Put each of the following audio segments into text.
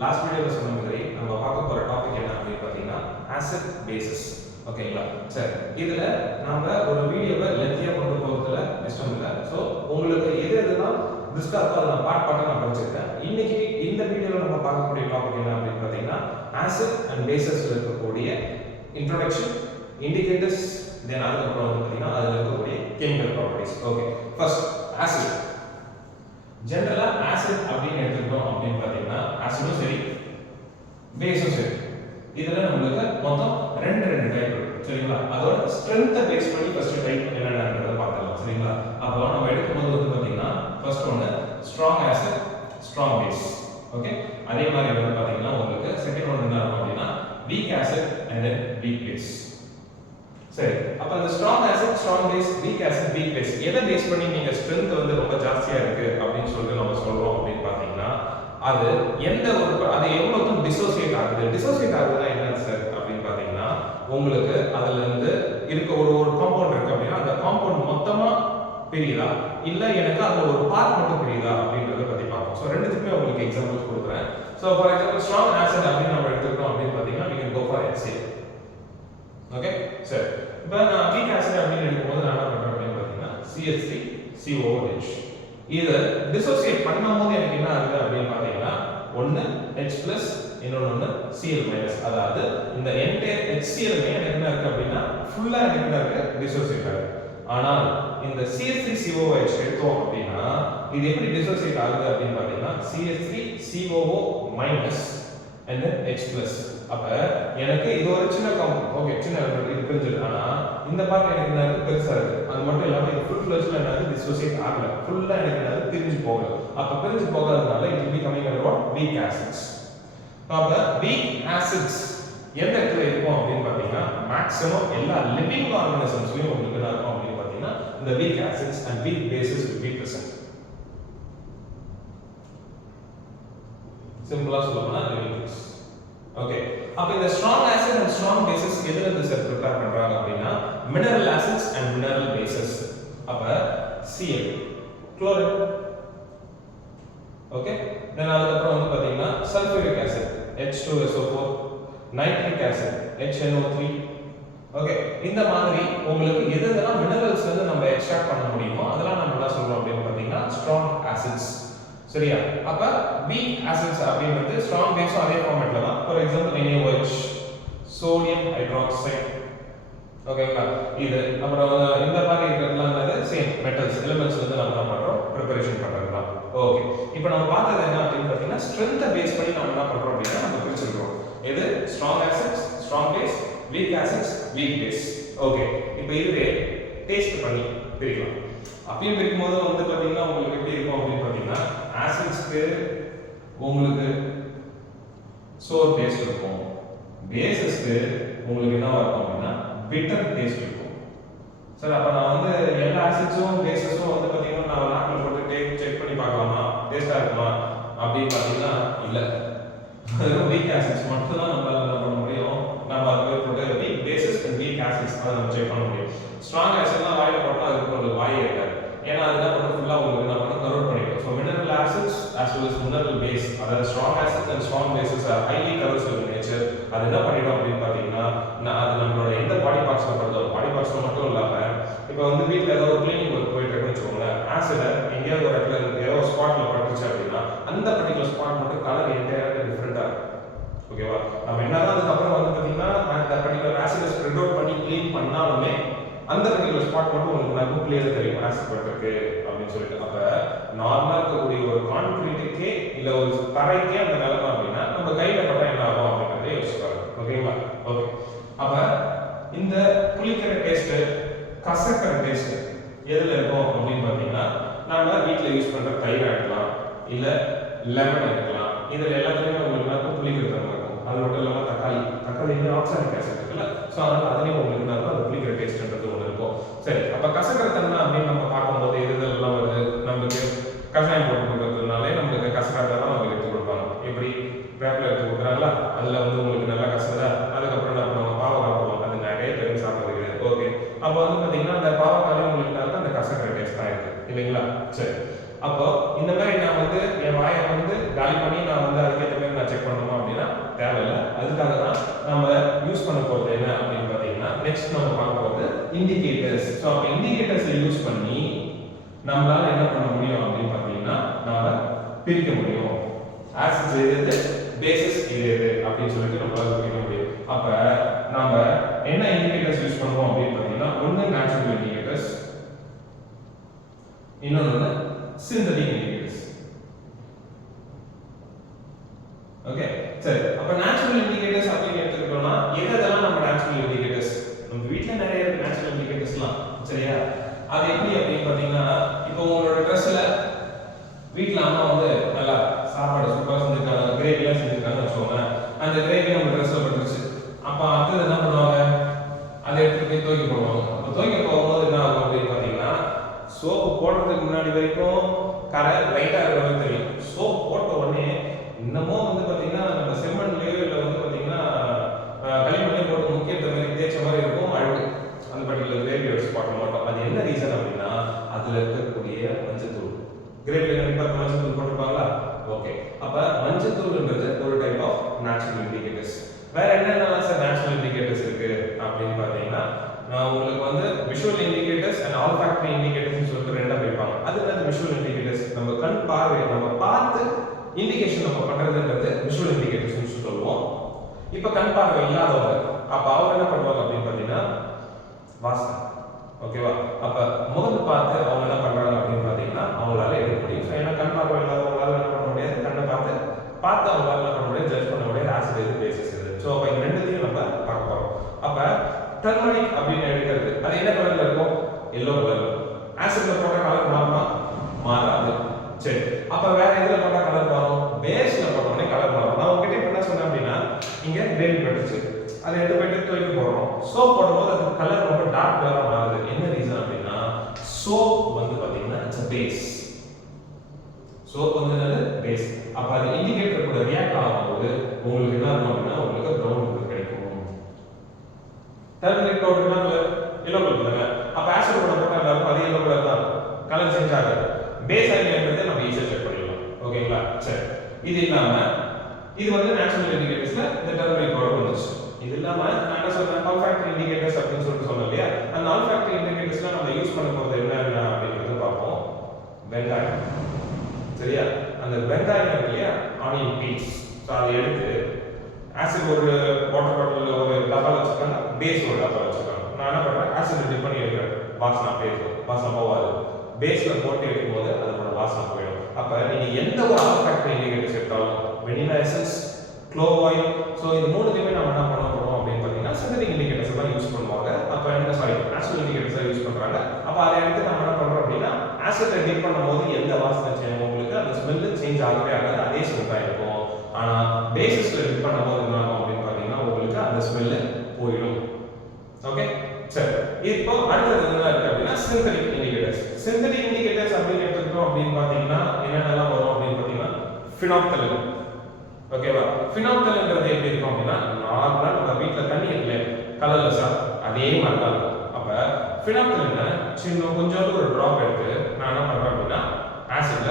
Last வீடியோல சொன்ன மாதிரி நம்ம பார்க்க போற டாபிக் என்ன அப்படின்னு பார்த்தீங்கன்னா ஆசிட் பேசஸ். ஓகேங்களா? சரி, இதுல நாம ஒரு வீடியோவை லென்த்தியா கொண்டு போகிறதுல இஷ்டம் இல்லை. ஸோ உங்களுக்கு எது எதுலாம் ரிஸ்கா இருக்கோ அதை நான் பார்ட் நான் படிச்சிருக்கேன். இன்னைக்கு இந்த வீடியோவில் நம்ம பார்க்கக்கூடிய டாபிக் என்ன அப்படின்னு பார்த்தீங்கன்னா ஆசிட் அண்ட் பேசஸ்ல இருக்கக்கூடிய இன்ட்ரோடக்ஷன், இண்டிகேட்டர்ஸ், தென் அதுக்கப்புறம் வந்து பார்த்தீங்கன்னா அதில் இருக்கக்கூடிய chemical properties. Okay, first acid. ஜெனரலா ஆசிட் அப்படின்னு எடுத்துக்கிட்டோம் அப்படின்னு பார்த்தீங்கன்னா ஆசிடும் சரி பேஸும் சரி, இதுல நம்மளுக்கு மொத்தம் ரெண்டு டைப் இருக்கு. சரிங்களா? அதோட ஸ்ட்ரென்த்தை பேஸ் பண்ணி ஃபர்ஸ்ட் டைப் என்னன்றதை பார்க்கலாம். சரிங்களா? அப்போ நம்ம எடுக்கும்போது வந்து பார்த்தீங்கன்னா ஃபர்ஸ்ட் ஒன்று strong acid, strong base. Okay, அதே மாதிரி வந்து பார்த்தீங்கன்னா உங்களுக்கு செகண்ட் ஒன்று என்ன இருக்கும் அப்படின்னா weak acid and then weak base. சரி, அப்ப அந்த strong acid, strong base, weak acid, weak base எதை பேஸ் பண்ணி நீங்க ஸ்ட்ரென்த் வந்து ரொம்ப ஜாஸ்தியா இருக்கு அப்படின்னு சொல்லிட்டு நம்ம சொல்றோம் அப்படின்னு பாத்தீங்கன்னா அது எந்த ஒரு அது எவ்வளவு டிசோசியேட் ஆகுது. டிசோசியேட் ஆகுதுன்னா என்ன சார் அப்படின்னு பாத்தீங்கன்னா உங்களுக்கு அதுல இருந்து இருக்க ஒரு காம்பவுண்ட் இருக்கு அப்படின்னா அந்த காம்பவுண்ட் மொத்தமா பிரியுதா இல்ல எனக்கு அதுல ஒரு பார்ட் மட்டும் பிரியுதா அப்படின்றத பத்தி பார்ப்போம். ஸோ ரெண்டுத்துக்குமே உங்களுக்கு எக்ஸாம்பிள்ஸ் கொடுக்குறேன். So for example strong acid அப்படின்னு நம்ம எடுத்துக்கிட்டோம் அப்படின்னு பாத்தீங்கன்னா we can go for HCl. Okay, சரி, இப்போ நான் வீக் ஆசிட் அப்படின்னு எடுக்கும்போது நான் என்ன பண்றேன் அப்படின்னு பார்த்தீங்கன்னா CH3COOH. இதை டிசோசியேட் பண்ணும்போது எனக்கு என்ன ஆகுது அப்படின்னு பார்த்தீங்கன்னா ஒன்று H+, இன்னொன்று Cl-. அதாவது இந்த என்டையர் HCl எனக்கு என்ன இருக்கு அப்படின்னா ஃபுல்லா எனக்கு என்ன இருக்கு டிசோசியேட் ஆகுது. ஆனால் இந்த CH3COOH எடுத்தோம் அப்படின்னா இது எப்படி டிசோசியேட் ஆகுது அப்படின்னு பார்த்தீங்கன்னா CH3COO- and then H+. அப்ப எனக்கு இது ஒரு சின்ன காம்பவுண்ட். ஓகே, சின்ன இது பிரிஞ்சது. ஆனா இந்த பார்ட் எனக்கு என்ன பெருசா இருக்கு. அது மட்டும் இல்லாம இது ஃபுல் ஃப்ளெஜ்ல என்ன டிசோசியேட் ஆகல. ஃபுல்லா எனக்கு என்ன பிரிஞ்சு போகல. அப்ப பிரிஞ்சு போகாதனால it will be coming under what weak acids. அப்ப weak acids எந்த இடத்துல இருக்கும் அப்படின்னு பாத்தீங்கன்னா மேக்ஸிமம் எல்லா லிவிங் ஆர்கானிசம்ஸ்லயும் உங்களுக்கு என்ன இருக்கும் அப்படின்னு பாத்தீங்கன்னா இந்த weak acids and weak bases will be present. சிம்பிளா சொல்லணும்னா living things. ஓகே, அப்ப இந்த strong acid and strong bases எதுல இருந்து சார் ப்ரிப்பேர் பண்றாங்க அப்படின்னா mineral acids and mineral bases. அப்ப Cl, chlorine. ஓகே, தென் அதுக்கப்புறம் வந்து பாத்தீங்கன்னா sulfuric acid H2SO4, nitric acid HNO3. Okay, இந்த மாதிரி உங்களுக்கு எதெல்லாம் மினரல்ஸ்ல இருந்து நம்ம எக்ஸ்ட்ராக்ட் பண்ண முடியுமோ அதெல்லாம் நம்ம என்ன சொல்றோம் அப்படின்னு பாத்தீங்கன்னா strong acids. சரியா? அப்ப weak acids அப்படிங்கிறது strong பேஸும் அதே ஃபார்மட்ல தான். For example NaOH, sodium hydroxide. ஓகேங்களா? இது அப்புறம் இந்த மாதிரி இருக்கிறதுலாம் என்னது சேம் மெட்டல்ஸ் எலிமெண்ட்ஸ்ல இருந்து நம்ம என்ன பண்றோம் ப்ரிப்பரேஷன் பண்றது தான். ஓகே, இப்போ நம்ம பார்த்தது என்ன அப்படின்னு பார்த்தீங்கன்னா ஸ்ட்ரென்த்தை பேஸ் பண்ணி நம்ம என்ன பண்றோம் அப்படின்னா நம்ம பிரிச்சிருக்கோம். இது strong acids, strong base, weak acids, weak base. Okay, இப்போ இதுவே டேஸ்ட் பண்ணி பிரிக்கலாம். அப்பயும் பிரிக்கும்போது வந்து பாத்தீங்கன்னா உங்களுக்கு எப்படி இருக்கும் அப்படின்னு பாத்தீங்கன்னா ஆசிட்ஸ்க்கு உங்களுக்கு சோர் டேஸ்ட் இருக்கும், பேசஸ்க்கு உங்களுக்கு என்ன இருக்கும் அப்படின்னா பிட்டர் டேஸ்ட் இருக்கும். சார், அப்ப நான் வந்து எல்லா ஆசிட்ஸும் பேசஸும் வந்து பாத்தீங்கன்னா நான் நாக்கில் போட்டு செக் பண்ணி பார்க்கலாமா, டேஸ்டா இருக்குமா அப்படின்னு பாத்தீங்கன்னா இல்ல. வெறும் வீக் ஆசிட்ஸ் மட்டும் தான் நம்மளால என்ன பண்ண முடியும். நம்ம அதுக்கு போட்டு weak bases and weak acids அதை நம்ம செக் பண்ண முடியும். ஸ்ட்ராங் ஆசிட்லாம் வாயில போட்டா அதுக்கு உங்களுக்கு வாயே இருக்காது. ஏன்னா அது என்ன பண்ண ஃபுல்லா உங்களுக்கு என்ன பண்ண கரோட் பண்ணிடும். So mineral acids as well as mineral base, அதாவது strong acids and strong bases are highly corrosive in nature. அது என்ன பண்ணிடும் அப்படின்னு பார்த்தீங்கன்னா அது நம்மளோட எந்த பாடி பார்ட்ஸ்ல படுதோ பாடி பார்ட்ஸ்ல மட்டும் இல்லாம இப்போ வந்து வீட்டில் ஏதோ ஒரு கிளீனிங் ஒர்க் போயிட்டு இருக்குன்னு வச்சுக்கோங்களேன், ஆசிடை எங்கேயாவது ஒரு இடத்துல ஏதோ ஒரு ஸ்பாட்ல பட்டுச்சு அப்படின்னா அந்த பர்டிகுலர் ஸ்பாட் மட்டும் கலர் என்டையராக டிஃப்ரெண்டா இருக்கும். ஓகேவா? நம்ம என்னதான் அதுக்கப்புறம் வந்து பார்த்தீங்கன்னா அந்த பர்டிகுலர் ஆசிடை ஸ்ப்ரெட் அவுட் பண்ணி க்ளீன் பண்ணாலுமே அந்த பர்டிகுலர் ஸ்பாட் மட்டும் உங்களுக்கு நல்லா கிளியரா தெரியும் ஆசிட் பட்டிருக்கு அப்படின்னு சொல்லிட்டு. அப்ப நார்மலா இருக்கக்கூடிய ஒரு கான்கிரீட்டுக்கே இல்ல ஒரு தரைக்கே அந்த நிலைமை அப்படின்னா நம்ம கையில பட்டா என்ன ஆகும் அப்படின்றத யோசிப்பாங்க. ஓகேங்களா? ஓகே, அப்ப இந்த புளிக்கிற டேஸ்ட், கசக்கிற டேஸ்ட் எதுல இருக்கும் அப்படின்னு பாத்தீங்கன்னா நம்ம வீட்டுல யூஸ் பண்ற தயிர் எடுக்கலாம், இல்ல லெமன் எடுக்கலாம். இதுல எல்லாத்துலயுமே உங்களுக்கு புளிக்கிற தன்மை இருக்கும். அது மட்டும் இல்லாம தக்காளி ஆக்சாலிக் ஆசிட் இருக்குல்ல, ஸோ அதனால அதுலயும் உங்களுக்கு அது புளிக்கிற டேஸ்ட்ன்றது ஒன்று இருக்கும். சரி, அப்ப கசக்கிற தன்மை அப்படின்னு நம்ம பார்க்கும்போது இதெல்லாம் வருது. நம்மளுக்கு கஷாயம் போட்டு கொடுக்கறதுனாலே நம்மளுக்கு கசக்காதான் நம்மளுக்கு எடுத்து கொடுப்பாங்க. எப்படி வேப்பில எடுத்து கொடுக்குறாங்களா, அதுல வந்து உங்களுக்கு நல்லா கசக்குதா, அதுக்கப்புறம் நம்ம பாவக்காய் போடுவோம், அது நிறைய பேருக்கு சாப்பிடுறது. ஓகே, அப்போ வந்து பாத்தீங்கன்னா அந்த பாவக்காயில உங்களுக்கு அந்த கசக்கிற டேஸ்ட் தான் இருக்கு இல்லைங்களா? சரி, அப்போ இந்த மாதிரி நான் வந்து என் வாயை வந்து காலி பண்ணி நான் வந்து அதுக்கேற்ற மாதிரி நான் செக் பண்ண நெக்ஸ்ட் நம்ம பார்க்க போறது இண்டிகேட்டர்ஸ். ஸோ அப்போ இண்டிகேட்டர்ஸை யூஸ் பண்ணி நம்மளால என்ன பண்ண முடியும் அப்படின்னு பார்த்தீங்கன்னா நாம பிரிக்க முடியும். ஆசிட்ஸ் எது பேசஸ் எது அப்படின்னு சொல்லிட்டு நம்மளால பிரிக்க முடியும். அப்ப நாம என்ன இண்டிகேட்டர்ஸ் யூஸ் பண்ணுவோம் அப்படின்னு பார்த்தீங்கன்னா ஒன்று நேச்சுரல் இண்டிகேட்டர்ஸ், இன்னொன்று சிந்தடிக் இண்டிகேட்டர்ஸ். ஓகே சரி. அப்ப நேச்சுரல் இண்டிகேட்டர்ஸ் அப்படின்னு எடுத்துக்கிட்டோம்னா எதெல்லாம் நம்ம நேச்சுரல் இண்டிகேட்டர்ஸ், நம்ம வீட்ல நிறைய இருக்கு நேச்சுரல் இண்டிகேட்டர்ஸ்லாம் சரியா. அது எப்படி அப்படின்னு பார்த்தீங்கன்னா இப்போ உங்களோட ட்ரெஸ்ல வீட்ல அம்மா வந்து நல்லா சாப்பாடு சூப்பரா செஞ்சிருக்காங்க, கிரேவிலாம் செஞ்சிருக்காங்கன்னு வச்சுக்கோங்க. அந்த கிரேவி நம்ம ட்ரெஸ்ல பட்டுருச்சு. அப்ப அடுத்தது என்ன பண்ணுவாங்க, அதை எடுத்து போய் துவைக்க போடுவாங்க. அப்ப துவைக்க போகும்போது என்ன ஆகும் அப்படின்னு பார்த்தீங்கன்னா சோப்பு போடுறதுக்கு முன்னாடி வரைக்கும் கரை லைட்டா இருக்கிற மாதிரி தெரியும். சோப் போட்ட உடனே இன்னமும் வந்து பார்த்தீங்கன்னா நம்ம செம்மண்லயோ இல்லை வந்து பார்த்தீங்கன்னா களிமண்லையும் போட்டு முக்கியத்த மாதிரி தேய்ச்ச மாதிரி இருக்கும் அழுகு. அந்த பர்டிகுலர் கிரேவி எடுத்து பார்க்க மாட்டோம். அது என்ன ரீசன் அப்படின்னா அதுல இருக்கக்கூடிய மஞ்சத்தூள். கிரேவில கண்டிப்பா மஞ்சத்தூள் போட்டிருப்பாங்களா? ஓகே. அப்ப மஞ்சத்தூள்ன்றது ஒரு டைப் ஆஃப் நேச்சுரல் இண்டிகேட்டர்ஸ். வேற என்னென்னலாம் சார் நேச்சுரல் இண்டிகேட்டர்ஸ் இருக்கு அப்படின்னு பார்த்தீங்கன்னா நான் உங்களுக்கு வந்து visual indicators and olfactory indicators சொல்லிட்டு ரெண்டா பிரிப்பாங்க. அதுல அந்த விஷுவல் இண்டிகேட்டர்ஸ் நம்ம கண் பார்வை நம்ம பார்த்து இண்டிகேஷன் நம்ம பண்றதுன்றது விஷுவல் இண்டிகேட்டர்ஸ் சொல்லுவோம். இப்ப கண் பார்வை இல்லாதவங்க அப்ப அவங்க என்ன பண்ணுவாங்க அப்படின்னு பார்த்தீங்கன்னா வாசனை. ஓகேவா? அப்ப முகத்தை பார்த்து அவங்க என்ன பண்றாங்க அப்படின்னு பார்த்தீங்கன்னா அவங்களால எடுக்க முடியும். ஏன்னா கண் பார்வை இல்லாதவங்களால என்ன பண்ண முடியாது, கண்ணை பார்த்து அவங்களால என்ன பண்ண முடியாது, ஜட்ஜ் பண்ண முடியாது ஆசிட் எது பேசிஸ் எது. ஸோ அப்ப இந்த ரெண்டுத்தையும் நம்ம பார்க்க போறோம். அப்ப டர்மரிக் அப்படின்னு எடுக்கிறது அது என்ன கலர்ல இருக்கும்? எல்லோ கலர்ல. ஆசிட்ல போட்ட கலர் மாறுமா? மாறாது. சரி. அப்ப வேற எதுல போட்டா கலர் மாறும்? பேஸ்ல போட்டோம்னா கலர் மாறும். நான் உங்ககிட்ட இப்ப என்ன சொன்னேன் அப்படின்னா இங்க கிரேவி பட்டுச்சு, அதை எடுத்து போயிட்டு துவைக்க போடுறோம். சோப் போடும்போது அது கலர் ரொம்ப டார்க் கலரா மாறுது. என்ன ரீசன் அப்படின்னா சோப் வந்து பாத்தீங்கன்னா இட்ஸ் பேஸ். சோப் வந்து என்னது? பேஸ். அப்ப அது இண்டிகேட்டர் கூட ரியாக்ட் ஆகும்போது உங்களுக்கு என்ன ஆகும் அப்படின்னா உங்களுக்கு பிரவுன் கலர் கிடைக்கும். Turmeric powder colour yellow colour தானே. அப்ப ஆசிட் கூட போட்டா எல்லாரும் அதே எல்லோ கலர் தான். கலர் சேஞ்ச் ஆகாது. பேஸ் ஆகியன்றது நம்ம ஈஸியா செக் பண்ணிடலாம். ஓகேங்களா? சரி. இது இல்லாம இது வந்து நேச்சுரல் இண்டிகேட்டர்ஸ்ல இந்த டர்மரிக் பவுடர் வந்துச்சு. இது இல்லாம நான் என்ன சொல்றேன் ஆல்ஃபாக்டரி இண்டிகேட்டர்ஸ் அப்படின்னு சொல்லிட்டு சொன்னேன் இல்லையா. அந்த ஆல்ஃபாக்டரி இண்டிகேட்டர்ஸ்ல நம்ம யூஸ் பண்ண போறது என்ன அப்படிங்கறத பார்ப்போம். வெங்காயம். சரியா? அந்த வெங்காயம் இருக்கு இல்லையா, ஆனியன் பீஸ். ஸோ அதை எடுத்து ஆசிட் ஒரு வாட்டர் பாட்டில் ஒரு டப்பால வச்சுருக்காங்க, பேஸ் ஒரு டப்பால வச்சுருக்காங்க. நான் என்ன பண்ணுறேன் ஆசிட் டிப் பண்ணி எடுக்கிறேன். வாசனை அப்படியே வாசனை போகாது. பேஸ்ல போட்டு எடுக்கும்போது அதோட வாசனை போயிடும். அப்ப நீங்க எந்த ஒரு ஆல்ஃபாக்டரி இண்டிகேட்டர்ஸ் எடுத்தாலும் vanilla essence, clove oil, so இது மூணுத்தையுமே நம்ம என்ன பண்ண போறோம் அப்படின்னு பார்த்தீங்கன்னா சிந்தடிக் இண்டிகேட்டர்ஸ் தான் யூஸ் பண்ணுவாங்க. அப்ப என்ன நேச்சுரல் இண்டிகேட்டர்ஸ் தான் யூஸ் பண்றாங்க. அப்ப அதை எடுத்து நம்ம என்ன பண்றோம் அப்படின்னா ஆசிட்டை டிப் பண்ணும்போது எந்த வாசனை சேஞ்ச் உங்களுக்கு அந்த ஸ்மெல் சேஞ்ச் ஆகவே ஆகாது, அதே ஸ்மெல் இருக்கும். ஆனா பேசிஸ்ல டிப் பண்ணும்போது என்ன ஆகும் அப்படின்னு பார்த்தீங்கன்னா உங்களுக்கு அந்த ஸ்மெல் போயிடும். ஓகே சரி. இப்போ அடுத்தது என்ன இருக்கு அப்படின்னா சிந்தடிக் இண்டிகேட்டர்ஸ். சிந்தடிக் இண்டிகேட்டர்ஸ் அப்படின்னு எடுத்துக்கிட்டோம் அப்படின்னு பார்த்தீங்கன்னா என்னென்னலாம் வரும் அப்படின்னு பார்த்தீங்கன்னா ஃபினாப்தலின். ஓகேவா? ஃபினாப்தலின்றது எப்படி இருக்கும் அப்படின்னா நார்மலா நம்ம வீட்ல தண்ணி இருக்குல்ல கலர்லெஸ்ஸா அதே மாதிரி தான் இருக்கும். அப்ப ஃபினாப்தலினை சின்ன கொஞ்சோண்டு ஒரு டிராப் எடுத்து நான் என்ன பண்றேன் அப்படின்னா ஆசிட்ல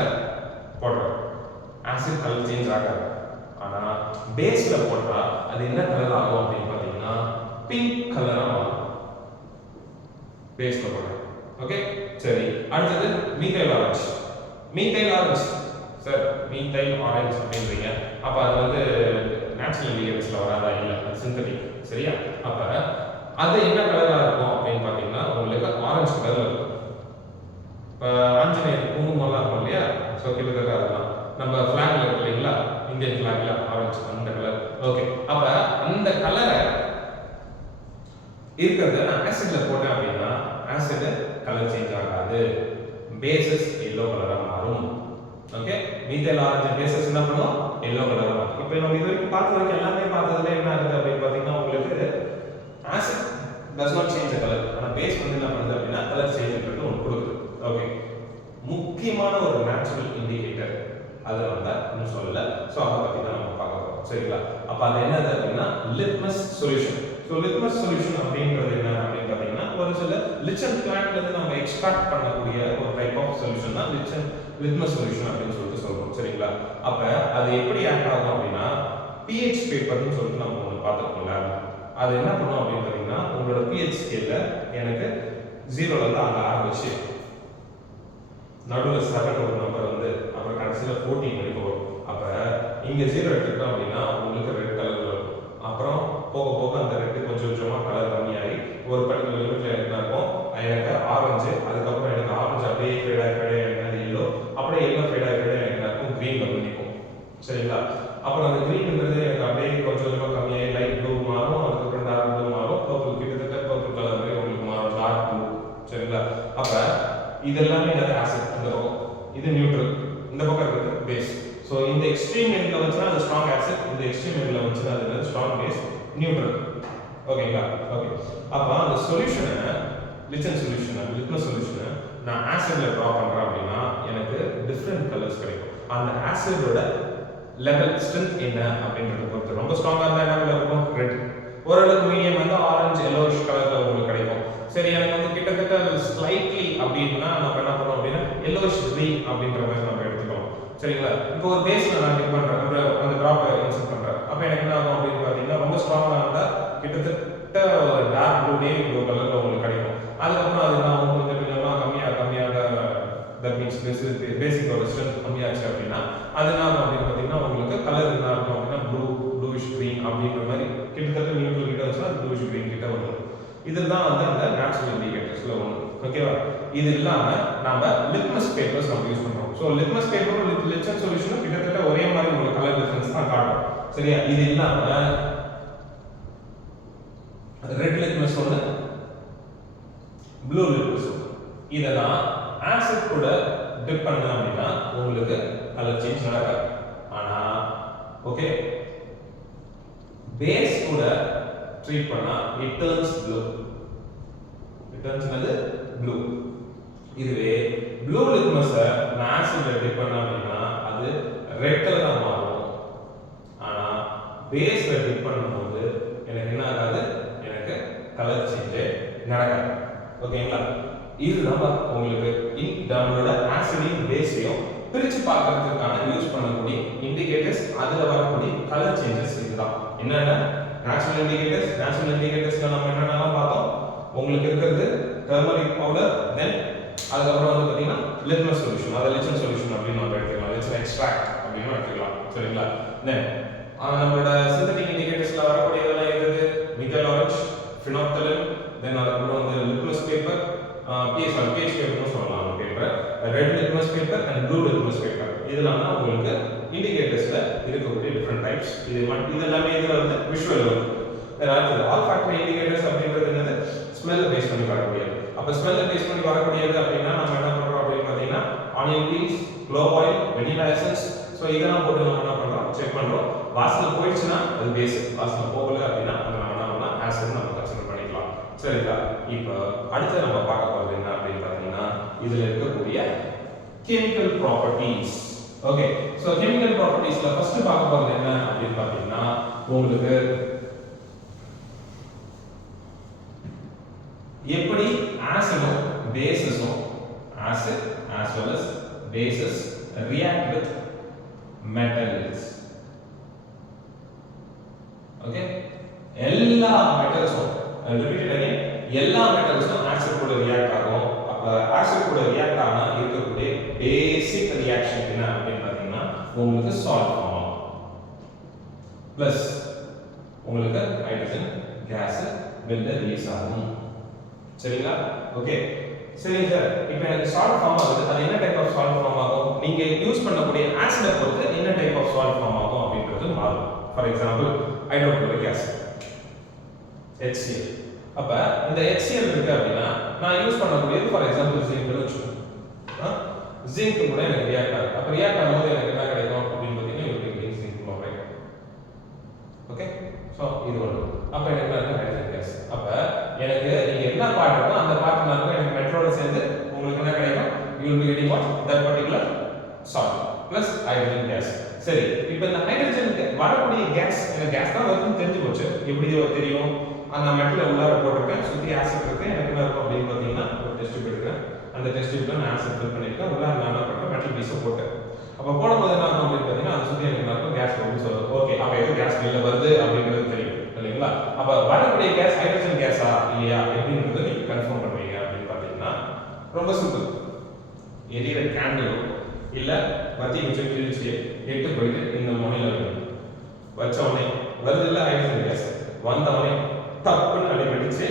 போடுறேன். ஆசிட் கலர் சேஞ்ச் ஆகாது. ஆனா பேஸ்ல போட்டா அது என்ன கலர் ஆகும் அப்படின்னு பார்த்தீங்கன்னா பிங்க் கலரா மாறும். பேஸ்ல போடுறேன். ஓகே சரி. அடுத்தது methyl orange. Methyl orange sir methyl orange அப்படின்றீங்க. அப்ப அது வந்து நேச்சுரல் இண்டிகேட்டர்ஸ்ல வராதா? இல்ல, அது சிந்தடிக். சரியா? அப்ப அது என்ன கலரா இருக்கும் அப்படின்னு பாத்தீங்கன்னா உங்களுக்கு ஆரஞ்சு கலர்ல இருக்கும். இப்ப ஆஞ்சநேயர் குங்குமம்லாம் இருக்கும் இல்லையா, ஸோ கிட்டத்தட்ட அதுதான் நம்ம ஃபிளாக்ல இருக்கு இல்லைங்களா, இந்தியன் ஃபிளாக்ல ஆரஞ்சு அந்த கலர். ஓகே. அப்ப அந்த கலரை இருக்கிறது நான் ஆசிட்ல போட்டேன் அப்படின்னா ஆசிட் கலர் சேஞ்ச் ஆகாது, பேசஸ் எல்லோ கலரா மாறும். ஓகே. மீதைல் ஆரஞ்சு பேசஸ் என்ன பண்ணும்? எல்லோ கலரா மாறும். இப்போ நம்ம இது வரைக்கும் பார்த்த வரைக்கும் எல்லாமே பார்த்ததுல என்ன ஆகுது அப்படின்னு பார்த்தீங்கன்னா உங்களுக்கு acid does not change the colour, ஆனா பேஸ் வந்து என்ன பண்ணுது அப்படின்னா கலர் சேஞ்ச்ன்றது ஒன்று கொடுக்குது. ஓகே. முக்கியமான ஒரு நேச்சுரல் இண்டிகேட்டர் அது வந்து இன்னும் சொல்லல. ஸோ அதை பற்றி தான் நம்ம பார்க்க போகிறோம். சரிங்களா? அப்போ அது என்னது அப்படின்னா litmus solution. So litmus solution அப்படின்றது என்ன அப்படின்னு பார்த்தீங்கன்னா ஒரு சில லிச்சன் பிளான்ட்ல இருந்து நம்ம எக்ஸ்ட்ராக்ட் பண்ணக்கூடிய ஒரு டைப் ஆஃப் சொல்யூஷன் தான் லிட்மஸ் சொல்யூஷன் அப்படின்னு சொல்லிட்டு சொல்றோம். சரிங்களா? அப்ப அது எப்படி ஆக்ட் ஆகும் அப்படின்னா pH பேப்பர்னு சொல்லிட்டு நம்ம ஒன்று பார்த்துருக்கோம்ல, அது என்ன பண்ணும் அப்படின்னு பார்த்தீங்கன்னா உங்களோட pH ஸ்கேல்ல எனக்கு 0ல இருந்து அங்க ஆரம்பிச்சு நடுவில் 7 ஒரு நம்பர் வந்து அப்புறம் கடைசியில் 14 வரைக்கும் வரும். அப்போ இங்கே 0 எடுத்துக்கிட்டோம் அப்படின்னா உங்களுக்கு ரெட் கலரில் இருக்கும். அப்புறம் போக போக அந்த ரெட்டு கொஞ்சம் கொஞ்சமாக கலர் கம்மியாகி ஒரு பர்டிகுலர் லிமிட்டில் என்ன இருக்கும் எனக்கு ஆரஞ்சு, அதுக்கப்புறம் எனக்கு ஆரஞ்சு அப்படியே ஃபேடாக எனக்கு எல்லோ, அப்படியே எல்லோ ஃபேடாக எனக்கு என்ன இருக்கும் க்ரீன் கலர் நிற்கும். சரிங்களா? அப்புறம் அந்த க்ரீன்ன்றது எனக்கு அப்படியே கொஞ்சம் கொஞ்சமாக கம்மியாகி லைட் ப்ளூ மாறும், அதுக்கப்புறம் டார்க் ப்ளூ மாறும், பர்பிள் கிட்டத்தட்ட பர்பிள் கலர் மாதிரி உங்களுக்கு மாறும், டார்க் ப்ளூ. சரிங்களா? அப்போ இது எல்லாமே என்னது ஆசிட் இந்த பக்கம், இது நியூட்ரல், இந்த பக்கம் இருக்கிறது பேஸ். ஸோ இந்த எக்ஸ்ட்ரீம் எண்ட்ல வந்துச்சுன்னா அது ஸ்ட்ராங் ஆசிட், இந்த எக்ஸ்ட்ரீம் எண்ட்ல வந்துச்சுன்னா அது ஸ்ட்ராங் பேஸ், நியூட்ரல். ஓகேங்களா? ஓகே. அப்போ அந்த சொல்யூஷனை லிட்மஸ் சொல்யூஷனை நான் ஆசிட்ல ட்ரா பண்றேன் அப்படின்னா எனக்கு டிஃப்ரெண்ட் கலர்ஸ் கிடைக்கும். அந்த ஆசிடோட லெவல் ஸ்ட்ரென்த் என்ன அப்படின்றத பொறுத்து ரொம்ப ஸ்ட்ராங்கா இருந்தா என்ன கலர் இருக்கும்? ரெட். ஓரளவுக்கு மீடியம் வந்து ஆரஞ்சு எல்லோஷ் கலர்ல உங்களுக்கு கிடைக்கும். சரி, எனக்கு வந்து கிட்டத்தட்ட ஸ்லைட்லி அப்படின்னா நம்ம என்ன பண்ணோம் அப்படின்னா எல்லோஷ் கிரீன் அப்படின்ற மாதிரி நம்ம எடுத்துக்கணும். சரிங்களா? இப்போ ஒரு பேஸ்ல நான் டிப் பண்றேன், அந்த டிராப் இன்சர்ட் பண்றேன். அப்ப எனக்கு என்ன ஆகும் அப்படின்னு பாத்தீங்கன்னா ரொம்ப ஸ்ட்ராங்கா இருந்தா கிட்டத்தட்ட டார்க் ப்ளூ நேவி ப்ளூ கலர்ல உங்களுக்கு கிடைக்கும். அதுக்கப்புறம் அது நான் கொஞ்சம் கொஞ்சமா கம்மியாக தட் மீன்ஸ் பேசிக்கோட ஸ்ட்ரென்த் கம்மியாச்சு அப்படின்னா அது என்ன ஆகும் அப்படின்னு பாத்தீங்கன்னா உங்களுக்கு கலர் என்ன ஆகும் அப்படின்னா ப்ளூஷ் கிரீன் அப்படின்ற மாதிரி கிட்டத்தட்ட நியூட்ரல் கிட்ட வச்சா ப்ளூஷ் கிரீன் கிட்ட வந்துடும். இதுதான் வந்து அந்த நேச்சுரல் இண்டிகேட்டர்ஸ்ல ஒன்று. ஓகேவா? இது இல்லாம நாம லிட்மஸ் பேப்பர்ஸ் நம்ம யூஸ் பண்றோம். ஸோ லிட்மஸ் பேப்பரும் லிட்மஸ் சொல்யூஷனும் கிட்டத்தட்ட ஒரே மாதிரி உங்களுக்கு கலர் டிஃபரன்ஸ் தான் காட்டும். சரியா? இது இல்லாம ரெட் லிட்மஸ் ஒன்று, ப்ளூ லிட்மஸ் ஒன்று. இதெல்லாம் ஆசிட் கூட டிப் பண்ண அப்படின்னா உங்களுக்கு கலர் சேஞ்ச் நடக்காது. ஆனா ஓகே, பேஸ் கூட ட்ரீட் பண்ணா இட் டர்ன்ஸ் ப்ளூ. ப்ளூ. இதுவே ப்ளூ லிட்மஸை நான் ஆசிட்ல டிப் பண்ண அப்படின்னா அது ரெட் கலரா மாறும். ஆனா பேஸ்ல டிப் பண்ணும்போது எனக்கு என்ன ஆகாது, எனக்கு கலர் சேஞ்ச் நடக்காது. ஓகேங்களா? இதுதான் உங்களுக்கு நம்மளோட ஆசிடையும் பேஸையும் பிரிச்சு பார்க்கறதுக்கான யூஸ் பண்ணக்கூடிய இண்டிகேட்டர்ஸ். அதுல வரக்கூடிய கலர் சேஞ்சஸ் இதுதான். என்னன்னா நேச்சுரல் இண்டிகேட்டர்ஸ்ல நம்ம என்னென்னலாம் பார்த்தோம்? உங்களுக்கு இருக்கிறது டர்மரிக் பவுடர், தென் அதுக்கப்புறம் வந்து பார்த்தீங்கன்னா லிட்மஸ் சொல்யூஷன், அதை லிட்மஸ் சொல்யூஷன் அப்படின்னு நம்ம எடுத்துக்கலாம், லிட்மஸ் எக்ஸ்ட்ராக்ட் அப்படின்னு எடுத்துக்கலாம். சரிங்களா? தென் நம்மளோட சிந்தட்டிக் இண்டிகேட்டர்ஸ்ல வரக்கூடியதெல்லாம் எது? மிథைல் ஆரஞ்சு, ஃபினாப்தலின், தென் அதுக்கப்புறம் வந்து லிட்மஸ் பேப்பர், pH பேப்பர்னு சொல்லலாம் அந்த paper, red litmus paper and blue litmus paper. இதெல்லாம் தான் உங்களுக்கு இண்டிகேட்டர்ஸ்ல இருக்கக்கூடிய டிஃபரெண்ட் டைப்ஸ். இது எல்லாமே இதுல வந்து விஷுவல் வரும். அடுத்தது ஆல்ஃபாக்டரி இண்டிகேட்டர்ஸ் அப்படின்றது என்னது? ஸ்மெல்ல பேஸ் பண்ணி வரக்கூடியது. அப்ப ஸ்மெல்ல பேஸ் பண்ணி வரக்கூடியது அப்படின்னா நம்ம என்ன பண்றோம் அப்படின்னு பார்த்தீங்கன்னா onion peels, clove oil, vanilla essence, so இதெல்லாம் போட்டு நம்ம என்ன பண்றோம்? செக் பண்றோம். வாசனை போயிடுச்சுன்னா அது பேஸ், வாசனை போகல அப்படின்னா அதை நம்ம என்ன பண்ணலாம்? ஆசிட் நம்ம கன்சிடர் பண்ணிக்கலாம். சரிங்களா? இப்போ அடுத்து நம்ம பார்க்க போறது என்ன அப்படின்னு பார்த்தீங்கன்னா இதுல இருக்கக்கூடிய chemical properties. Okay, so chemical ப்ராப்பர்ட்டிஸ்ல ஃபர்ஸ்ட் பார்க்க போறது என்ன அப்படின்னு பார்த்தீங்கன்னா உங்களுக்கு எப்படி ஆசிடும் பேசஸும் acid as well as bases react with metals. Okay, எல்லா மெட்டல்ஸும் ரிப்பீட்டட் அகைன் எல்லா மெட்டல்ஸும் ஆசிட் கூட ரியாக்ட் ஆகும். அப்ப ஆசிட் கூட ரியாக்ட் ஆனா இருக்கக்கூடிய பேசிக் ரியாக்ஷன் என்ன அப்படின்னு பார்த்தீங்கன்னா உங்களுக்கு சால்ட் ஃபார்ம் ஆகும், பிளஸ் உங்களுக்கு ஹைட்ரஜன் கேஸ் வெளில ரிலீஸ் ஆகும். சரிங்களா? ஓகே, சரி சார், இப்போ எனக்கு சால்ட் ஃபார்ம் ஆகுது. அது என்ன டைப் ஆஃப் சால்ட் ஃபார்ம் ஆகும்? நீங்க யூஸ் பண்ணக்கூடிய ஆசிடை பொறுத்து என்ன டைப் ஆஃப் சால்ட் ஃபார்ம் ஆகும் அப்படின்றது மாறும். For example hydrochloric acid HCl. அப்ப இந்த HCl இருக்கு அப்படின்னா நான் யூஸ் பண்ணக்கூடியது ஃபார் எக்ஸாம்பிள் ஜிங்க்னு வச்சுக்கோங்க. ஜிங்க் கூட எனக்கு ரியாக்ட் ஆகும். அப்ப ரியாக்ட் ஆகும்போது எனக்கு என்ன கிடைக்கும் அப்படின்னு பார்த்தீங்கன்னா uric zinc chloride. Okay, so இது ஒன்று. அப்ப எனக்கு ஹைட்ரஜன் கேஸ். அப்ப எனக்கு நீங்க என்ன பார்ட் இருக்கோ அந்த பார்ட் நான் எனக்கு மெட்ரோட சேர்ந்து உங்களுக்கு என்ன கிடைக்கும்? you will be getting what that particular salt plus hydrogen gas. சரி, இப்போ இந்த ஹைட்ரஜன் வரக்கூடிய கேஸ், எனக்கு கேஸ் தான் வருதுன்னு தெரிஞ்சு போச்சு. எப்படி தெரியும்? அந்த மெட்டல உள்ளார போட்டிருக்கேன், சுத்தி ஆசிட் இருக்கு. எனக்கு என்ன இருக்கும் அப்படின்னு பார்த்தீங்கன்னா ஒரு டெஸ்ட் டியூப் எடுக்கிறேன். அந்த டெஸ்ட் டியூப்ல நான் ஆசிட் ஃபில் பண்ணிருக்கேன். உள்ளார நான் என்ன பண்றேன்? மெட்டல் பீஸை போட்டேன். அப்ப போடும்போது என்ன ஆகும் அப்படின்னு பார்த்தீங்கன்னா அது சுத்தி எனக்கு என்ன இருக்கும்? கேஸ் வருதுன்னு சொல்லுது. ஓகே, அப்ப ஏதோ கேஸ் வெளில வருது அப்படிங்கிறது தெரியும் இல்லைங்களா? புரியுதுங்களா? அப்ப வரக்கூடிய கேஸ் ஹைட்ரஜன் கேஸா இல்லையா எப்படின்றது நீங்க கன்ஃபார்ம் பண்ணுவீங்க அப்படின்னு பாத்தீங்கன்னா ரொம்ப சிம்பிள். எரியிற கேண்டில் இல்ல பத்தி வச்சு கிழிச்சு எட்டு போயிட்டு இந்த முனையில வைக்கணும். வச்ச உடனே வருது இல்ல ஹைட்ரஜன் கேஸ், வந்த உடனே டப்புன்னு அடிபட்டுச்சு,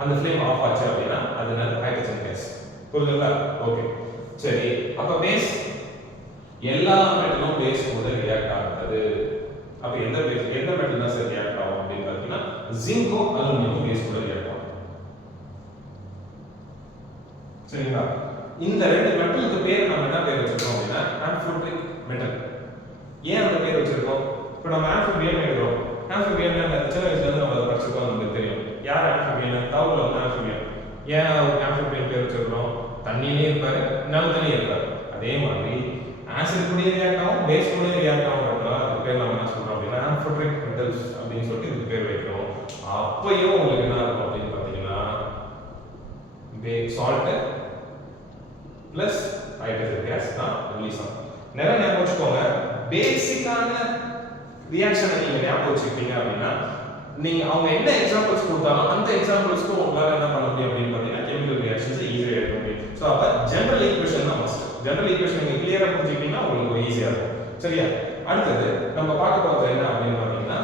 அந்த ஃப்ளேம் ஆஃப் ஆச்சு அப்படின்னா அதனால ஹைட்ரஜன் கேஸ். புரியுதுங்களா? ஓகே சரி. அப்ப பேஸ் எல்லா மெட்டலும் பேஸ் கூட ரியாக்ட் ஆகாது. அப்ப எந்த மெட்டல் தான் சார் ரியாக்ட் ஆகும் அப்படின்னு பார்த்தீங்கன்னா ஜிங்கும் அலுமினியமும் பேஸ் கூட ரியாக்ட் ஆகும். சரிங்களா? இந்த ரெண்டு மெட்டலுக்கு பேர் நம்ம என்ன பேர் வச்சிருக்கோம் அப்படின்னா ஆம்ஃபிபிரிக் மெட்டல். ஏன் அந்த பேர் வச்சிருக்கோம்? இப்போ நம்ம ஆம்ஃபிபியன் எடுக்கிறோம். ஆம்ஃபிபியன் சின்ன வயசுல இருந்து நம்ம அதை படிச்சிருக்கோம், நமக்கு தெரியும். யார் ஆம்ஃபிபியன்? தவுல வந்து ஆம்ஃபிபியன். ஏன் ஆம்ஃபிபியன் பேர் வச்சிருக்கோம்? தண்ணியிலே இருப்பாரு, நிலத்திலேயே இருப்பாரு. அதே மாதிரி ஆசிட் கூட ரியாக்ட் ஆகும், பேஸ் கூட ரியாக்ட் ஆகும்ன்றதுனால அதுக்கு பேர் நம்ம என்ன சொல்றோம் அப்படின்னா ஆம்ஃபிபிரிக் மெட்டல்ஸ் அப்படின்னு சொல்லிட்டு இதுக்கு பேர் வைக்கிறோம். அப்பயும் உங்களுக்கு என்ன இருக்கும் அப்படின்னு பார்த்தீங்கன்னா சால்ட் பிளஸ் ஹைட்ரஜன் கேஸ் தான் ரிலீஸ் ஆகும். நிறைய ஞாபகம் வச்சுக்கோங்க. பேசிக்கான ரியாக்ஷனை நீங்க ஞாபகம் வச்சுக்கிட்டீங்க அப்படின்னா நீங்க அவங்க என்ன எக்ஸாம்பிள்ஸ் கொடுத்தாலும் அந்த எக்ஸாம்பிள்ஸ்க்கு உங்களால என்ன பண்ண முடியும் அப்படின்னு பார்த்தீங்கன்னா கெமிக்கல் ரியாக்ஷன்ஸ் ஈஸியாக எடுக்க முடியும். ஸோ அப்போ ஜெனரல் ஈக்குவேஷன் தான் மஸ்ட். ஜெனரல் ஈக்குவேஷன் நீங்க கிளியரா புரிஞ்சுக்கிட்டீங்கன்னா உங்களுக்கு ஈஸியா இருக்கும். சரியா? அடுத்தது நம்ம பார்க்க போறது என்ன அப்படின்னு பார்த்தீங்கன்னா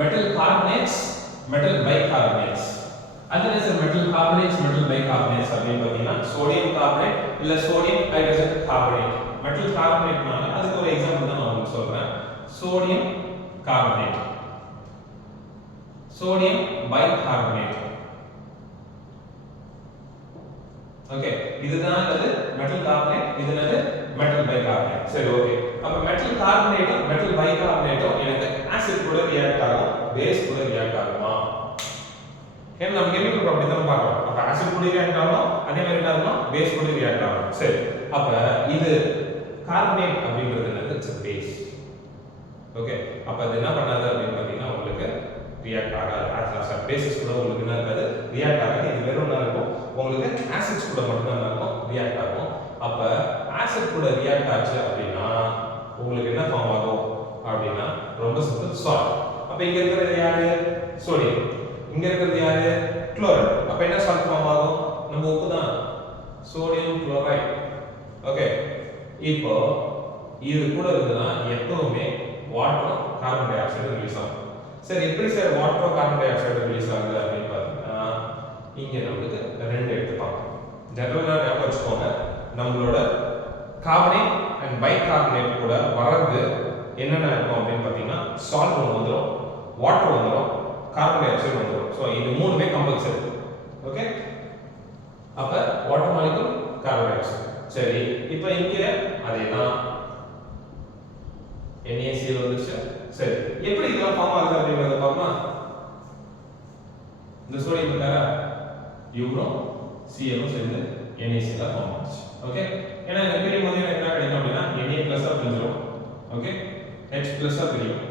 மெட்டல் கார்பனேட்ஸ், மெட்டல் பைகார்பனேட்ஸ். அது என்ன sir metal carbonates, metal bicarbonates அப்படின்னு பார்த்தீங்கன்னா சோடியம் கார்பனேட் இல்ல சோடியம் ஹைட்ரஜன் கார்பனேட். மெட்டல் கார்பனேட்னால அதுக்கு ஒரு எக்ஸாம்பிள் தான் நான் உங்களுக்கு சொல்றேன். Sodium carbonate, sodium bicarbonate. Okay, இதுதான் அது மெட்டல் கார்பனேட், இதுனது மெட்டல் பைகார்பனேட். சரி ஓகே. அப்ப மெட்டல் கார்பனேட்டும் மெட்டல் பைகார்பனேட்டும் எனக்கு ஆசிட் கூட ரியாக்ட் ஆகும், பேஸ் கூட ரியாக்ட் ஆகுமா? ஏன்னா நம்ம கெமிக்கல் ப்ராப்பர்ட்டி தான் பார்க்கறோம். அப்ப ஆசிட் கூட ரியாக்ட் ஆகும், அதே மாதிரி என்ன ஆகும்? பேஸ் கூட ரியாக்ட் ஆகும். சரி, அப்ப இது கார்பனேட் அப்படிங்கிறது என்னது? It's base. ஓகே, அப்ப அது என்ன பண்ணாது அப்படின்னு பார்த்தீங்கன்னா உங்களுக்கு ரியாக்ட் ஆகாது. ஆசிட் பேசிஸ் கூட உங்களுக்கு என்ன இருக்காது? ரியாக்ட் ஆகாது. இது வெறும் என்ன இருக்கும்? உங்களுக்கு ஆசிட்ஸ் கூட மட்டும் தான் இருக்கும் ரியாக்ட் ஆகும். அப்ப ஆசிட் கூட ரியாக்ட் ஆச்சு அப்படின்னா உங்களுக்கு என்ன ஃபார்ம் ஆகும் அப்படின்னா ரொம்ப சிம்பிள், சால்ட். அப்ப இங்க இருக்கிறது யாரு? சோடியம். இங்க இருக்கிறது யாரு? குளோரைடு. அப்ப என்ன சால்ட் ஃபார்ம் ஆகும்? நம்ம உப்பு தான், சோடியம் குளோரைடு. ஓகே, இப்போ இது கூட இருந்ததுன்னா எப்பவுமே water carbon di oxide release ஆகும். சரி, எப்படி sir water carbon di oxide release ஆகுது அப்படின்னு பார்த்தீங்கன்னா இங்க நமக்கு ரெண்டு எடுத்துப்பாங்க. ஜெனரலா ஞாபகம் வச்சுக்கோங்க, நம்மளோட கார்பனேட் அண்ட் பைகார்பனேட் கூட வரது என்னென்ன இருக்கும் அப்படின்னு பார்த்தீங்கன்னா சால்ட் ஒன்று வந்துடும், வாட்டர் வந்துடும், கார்பன் டை ஆக்சைடு வந்துடும். ஸோ இது மூணுமே கம்பல்சரி. ஓகே, அப்ப water molecule, carbon di oxide. சரி, இப்போ இங்க அதேதான் NaCl வந்துச்சு. சரி, எப்படி இதெல்லாம் ஃபார்ம் ஆகுது அப்படிங்கறத பார்ப்போம். இந்த சோடியம் இருக்காரா, யூரோன் Cl சேர்ந்து NaCl ஃபார்ம் ஆச்சு. ஓகே, ஏன்னா இந்த பிரியும் போது எனக்கு என்ன கிடைக்கும் அப்படின்னா Na+ பிரிஞ்சிரும். ஓகே, H+ பிரியும்.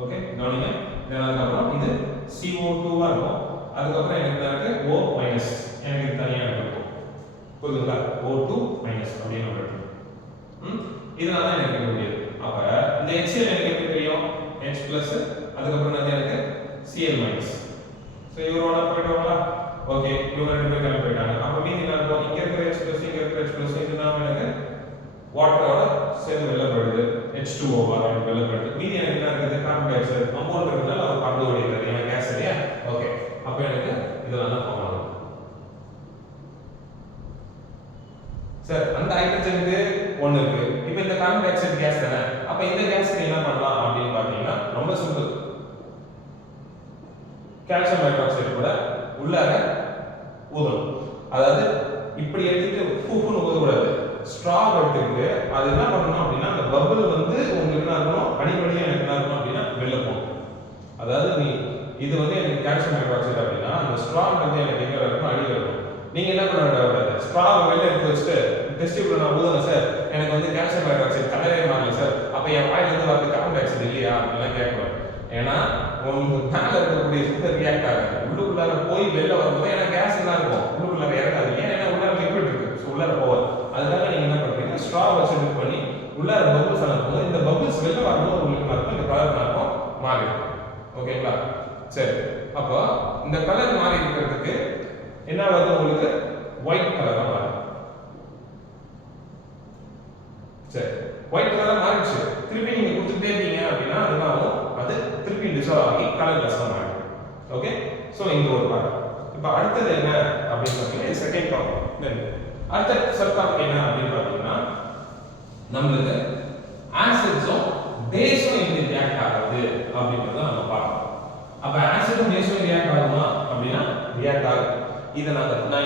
ஓகே, கவனிங்க. அதுக்கு அப்புறம் இது CO2 ஆ இருக்கும். அதுக்கு அப்புறம் எனக்கு என்ன இருக்கு? O- எனக்கு இது தனியா இருக்கும். புரியுதுங்களா? O2- அப்படினு வருது. இதனால தான் எனக்கு முடியாது. அப்ப இந்த HCl எனக்கு எப்படி தெரியும்? H+ அதுக்கு அப்புறம் என்ன எனக்கு Cl-. சோ இவங்க ஒண்ணா போய்டுவாங்களா? ஓகே, இவங்க ரெண்டு பேரும் கிளம்பி போயிட்டாங்க. அப்ப மீதி என்ன இருக்கும்? இங்க இருக்கிற H+, இங்க இருக்கிற H+, இதுதான் எனக்கு வாட்டரோட சேர்ந்து வெளில போயிடுது. H2O எனக்கு வெளில போயிடுது. மீதி எனக்கு என்ன இருக்குது? கார்பன் டை ஆக்சைடு கம்பவுண்ட் இருக்கிறதுனால அது பறந்து ஓடிடுது. ஏன்னா கேஸ் இல்லையா? ஓகே, அப்ப எனக்கு இதெல்லாம் தான் ஃபார்ம் ஆகும். சார், அந்த ஹைட்ரஜனுக்கு ஒன்னு இருக்கு. இப்போ இந்த கார்பன் டை ஆக்சைடு கேஸ் தானே. அப்ப இந்த கேஸ்க்கு என்ன பண்ணலாம் அப்படின்னு பாத்தீங்கன்னா ரொம்ப சிம்பிள். கால்சியம் ஹைட்ராக்சைடு கூட உள்ளார ஊதணும். அதாவது இப்படி எடுத்துட்டு ஃபூஃப்னு ஊதக்கூடாது. ஸ்ட்ரா எடுத்துட்டு அது என்ன பண்ணணும் அப்படின்னா அந்த பபிள் வந்து உங்களுக்கு என்ன இருக்கணும்? அடிப்படையா எனக்கு என்ன இருக்கணும் அப்படின்னா வெளில போகணும். அதாவது இது வந்து எனக்கு கால்சியம் ஹைட்ராக்சைடு அப்படின்னா அந்த ஸ்ட்ரா வந்து எனக்கு எங்க இருக்கணும்? அடியில் இருக்கணும். நீங்க என்ன பண்ண வேண்டாம், ஸ்ட்ராவை வெளில எடுத்து வச்சுட்டு டெஸ்டிபிள் நான் ஊதுறேன் சார், எனக்கு வந்து கால்சியம் ஹைட்ராக்சைடு கலரே மாறல சார், அப்ப என் வாயில இருந்து வரது கார்பன் டை ஆக்சைடு இல்லையா அப்படிலாம் கேட்கணும். ஏன்னா உங்களுக்கு மேல இருக்கக்கூடிய சுகர் ரியாக்ட் ஆகாது, உள்ளுக்குள்ளார போய் வெளில வரும்போது ஏன்னா கேஸ் எல்லாம் இருக்கும், உள்ளுக்குள்ளார இறக்காது. ஏன்னா உள்ளார லிக்விட் இருக்கு, ஸோ உள்ளார போகாது. அதுக்காக நீங்க என்ன பண்றீங்க? ஸ்ட்ரா வச்சு இது பண்ணி உள்ளார பபிள்ஸ் அனுப்பும்போது இந்த பபிள்ஸ் வெளில வரும்போது உங்களுக்கு இருக்கும் இந்த கலர் இருக்கும், மாறி இருக்கு. ஓகேங்களா? சரி, அப்போ இந்த கலர் மாறி இருக்கிறதுக்கு என்ன வருது உங்களுக்கு? ஒயிட் கலரா மாறும். சரி, ஒயிட் கலரா மாறிடுச்சு. திருப்பி நீங்க கொடுத்துட்டே இருக்கீங்க அப்படின்னா அதுனாலும் அது திருப்பி டிசால்வ் ஆகி கலர்லெஸ்ஸா மாறிடும். ஓகே, சோ இங்க ஒரு பார்ட். இப்போ அடுத்தது என்ன அப்படின்னு பார்த்தீங்கன்னா செகண்ட் டாபிக். தென் அடுத்த சப் டாபிக் என்ன அப்படின்னு பார்த்தீங்கன்னா நம்மளுக்கு ஆசிட்ஸும் பேஸும் எப்படி ரியாக்ட் ஆகுது அப்படின்றத நம்ம பார்க்கணும். அப்ப ஆசிடும் பேஸும் ரியாக்ட் ஆகுமா அப்படின்னா ரியாக்ட் ஆகும். இதை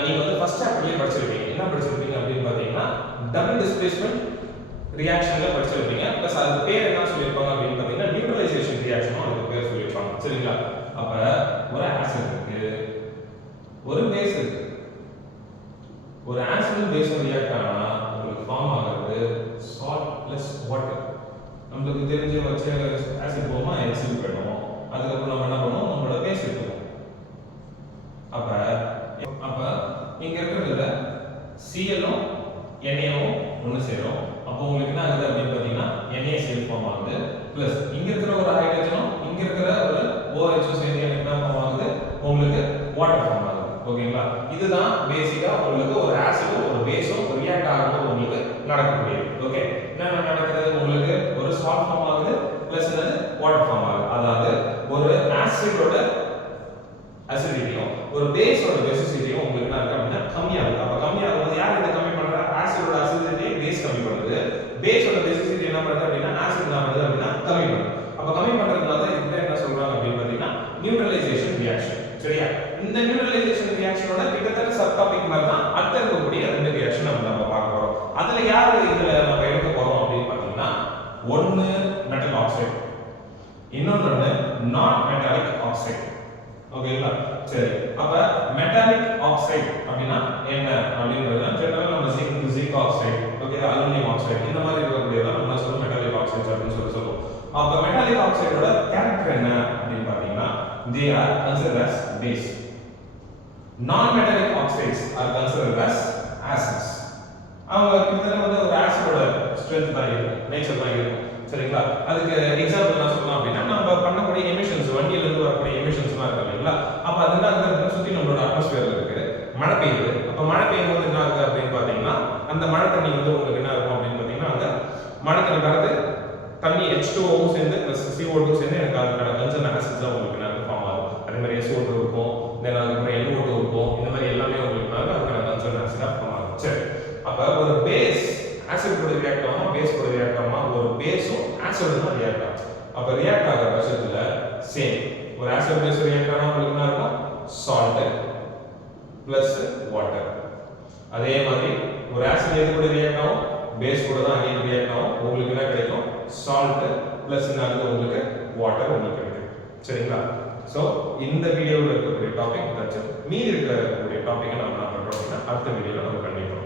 நீங்க வந்து ஃபர்ஸ்ட் சாப்டர்லயே படிச்சிருப்பீங்க. என்ன படிச்சிருப்பீங்க அப்படின்னு பார்த்தீங்கன்னா டபுள் டிஸ்பிளேஸ்மென்ட் ரியாக்ஷன்ல படிச்சிருப்பீங்க. பிளஸ் அது பேர் என்ன சொல்லிருப்பாங்க அப்படின்னு பார்த்தீங்கன்னா நியூட்ரலைசேஷன் ரியாக்ஷனும் அதுக்கு பேர் சொல்லிருப்பாங்க. சரிங்களா? அப்ப ஒரு ஆசிட் இருக்கு, ஒரு பேஸ் இருக்கு. ஒரு ஆசிடும் பேஸும் ரியாக்ட் ஆனா உங்களுக்கு ஃபார்ம் ஆகிறது சால்ட் பிளஸ் வாட்டர். நமக்கு தெரிஞ்ச வச்சு ஆசிட் போமா HCl போயிடும். அதுக்கப்புறம் நம்ம என்ன பண்ணுவோம்? நம்மளோட பேஸ் எடுத்துப்போம். அப்ப இங்க இருக்கிறதுல Cl ம் Na ம் ஒன்னு சேரும். அப்போ உங்களுக்கு என்ன ஆகுது அப்படின்னு பார்த்தீங்கன்னா NaCl ஃபார்ம் ஆகுது. பிளஸ் இங்க இருக்கிற ஒரு ஹைட்ரஜனும் இங்க இருக்கிற ஒரு OH சேர்ந்து எனக்கு என்ன ஃபார்ம் ஆகுது? உங்களுக்கு வாட்டர் ஃபார்ம் ஆகுது. ஓகேங்களா? இதுதான் பேசிக்கா உங்களுக்கு ஒரு ஆசிடும் ஒரு பேஸும் ரியாக்ட் ஆகும்போது உங்களுக்கு நடக்கக்கூடியது. ஓகே, என்ன நடக்குது? உங்களுக்கு ஒரு சால்ட் ஃபார்ம் ஆகுது பிளஸ் வாட்டர் ஃபார்ம் ஆகுது. அதாவது ஒரு ஆசிடோட அசிடிட்டியும் ஒரு பேஸோட பேசிசிட்டியும் உங்களுக்கு என்ன இருக்கு அப்படின்னா கம்மியாகுது. அப்ப கம்மியாகும்போது யார் இதை கம்மி பண்றா? ஆசிடோட அசிடிட்டியை பேஸ் கம்மி பண்ணுது. பேஸோட பேசிசிட்டி என்ன பண்ணுது அப்படின்னா ஆசிட் என்ன பண்ணுது அப்படின்னா கம்மி பண்ணுது. அப்ப கம்மி பண்றதுனால தான் இதுக்கு என்ன சொல்றாங்க அப்படின்னு பார்த்தீங்கன்னா நியூட்ரலைசேஷன் ரியாக்ஷன். சரியா? இந்த நியூட்ரலைசேஷன் ரியாக்ஷனோட கிட்டத்தட்ட சப் டாபிக் மாதிரி தான் அடுத்து இருக்கக்கூடிய ரெண்டு ரியாக்ஷன் நம்ம பார்க்க போறோம். அதுல யாரு இதுல நம்ம எடுக்க போறோம் அப்படின்னு பார்த்தீங்கன்னா ஒன்னு மெட்டல் ஆக்சைடு, இன்னொன்னு நான் மெட்டாலிக் ஆக்சைடு. ஓகேங்களா? சரி, அப்ப மெட்டாலிக் ஆக்சைடு அப்படின்னா என்ன அப்படின்றத ஜெனரலா நம்ம zinc oxide, okay, aluminium oxide இந்த மாதிரி இருக்கக்கூடியதா நம்ம சொல்லுவோம் மெட்டாலிக் ஆக்சைடு அப்படின்னு சொல்லுவோம். அப்ப மெட்டாலிக் ஆக்சைடோட கேரக்டர் என்ன அப்படின்னு பாத்தீங்கன்னா they are considered as base. Non-metallic oxides are considered as acids. அவங்க கிட்டத்தட்ட வந்து ஒரு ஆசிடோட ஸ்ட்ரெngth தான் இருக்கும், நேச்சர் தான் இருக்கும். சரிங்களா? அதுக்கு எக்ஸாம்பிள் நான் சொல்லலாம் அப்படின்னா நம்ம பண்ணக்கூடிய எமிஷன்ஸ், வண்டியில இருந்து வரக்கூடிய எமிஷன்ஸ்லாம் இருக்கு இல்லைங்களா? அப்ப அதெல்லாம் வந்து சுத்தி நம்மளோட அட்மாஸ்பியர்ல இருக்கு. மழை பெய்யுது. அப்ப மழை பெய்யும் போது என்ன ஆகுது அப்படின்னு பாத்தீங்கன்னா அந்த மழை தண்ணி வந்து உங்களுக்கு என்ன இருக்கும் அப்படின்னு பாத்தீங்கன்னா அந்த மழை தண்ணி வரது தண்ணி H2O சேர்ந்து பிளஸ் CO2 சேர்ந்து எனக்கு அதுக்கான கன்சர்ன் ஆசிட்ஸ் தான் உங்களுக்கு என்ன ஃபார்ம் ஆகும். அதே மாதிரி SO2 இருக்கும், தென் அதுக்கப்புறம் NO2 இருக்கும். இந்த மாதிரி எல்லாமே உங்களுக்கு அதுக்கான கன்சர்ன் ஆசிடா ஃபார்ம் ஆகும். சரி, அப்ப ஒரு பேஸ் ஆசிட் கூட ரியாக்ட் ஆகும், பேஸ் கூட ரியாக்ட் ஆகும். ஒரு பேஸும் ஆசிடும் தான் ரியாக்ட் ஆகும். அப்ப ரியாக்ட் ஆகிற பட்சத்துல சேம் ஒரு ஆசிட் பேஸ் ரியாக்ட் ஆனா உங்களுக்கு என்ன இருக்கும்? Salt plus water. அதே மாதிரி ஒரு ஆசிட் எது கூட ரியாக்ட் ஆகும்? பேஸ் கூட தான் அகைன் ரியாக்ட் ஆகும். உங்களுக்கு என்ன கிடைக்கும்? சால்ட் பிளஸ் என்ன உங்களுக்கு வாட்டர் உங்களுக்கு கிடைக்கும். சரிங்களா? சோ இந்த வீடியோல இருக்கக்கூடிய டாபிக் தட்ஸ் மீதி இருக்கக்கூடிய டாபிக்கை நம்ம என்ன பண்றோம் அப்படின்னா அடுத்த வீடியோல நம்ம கண்டிப்பா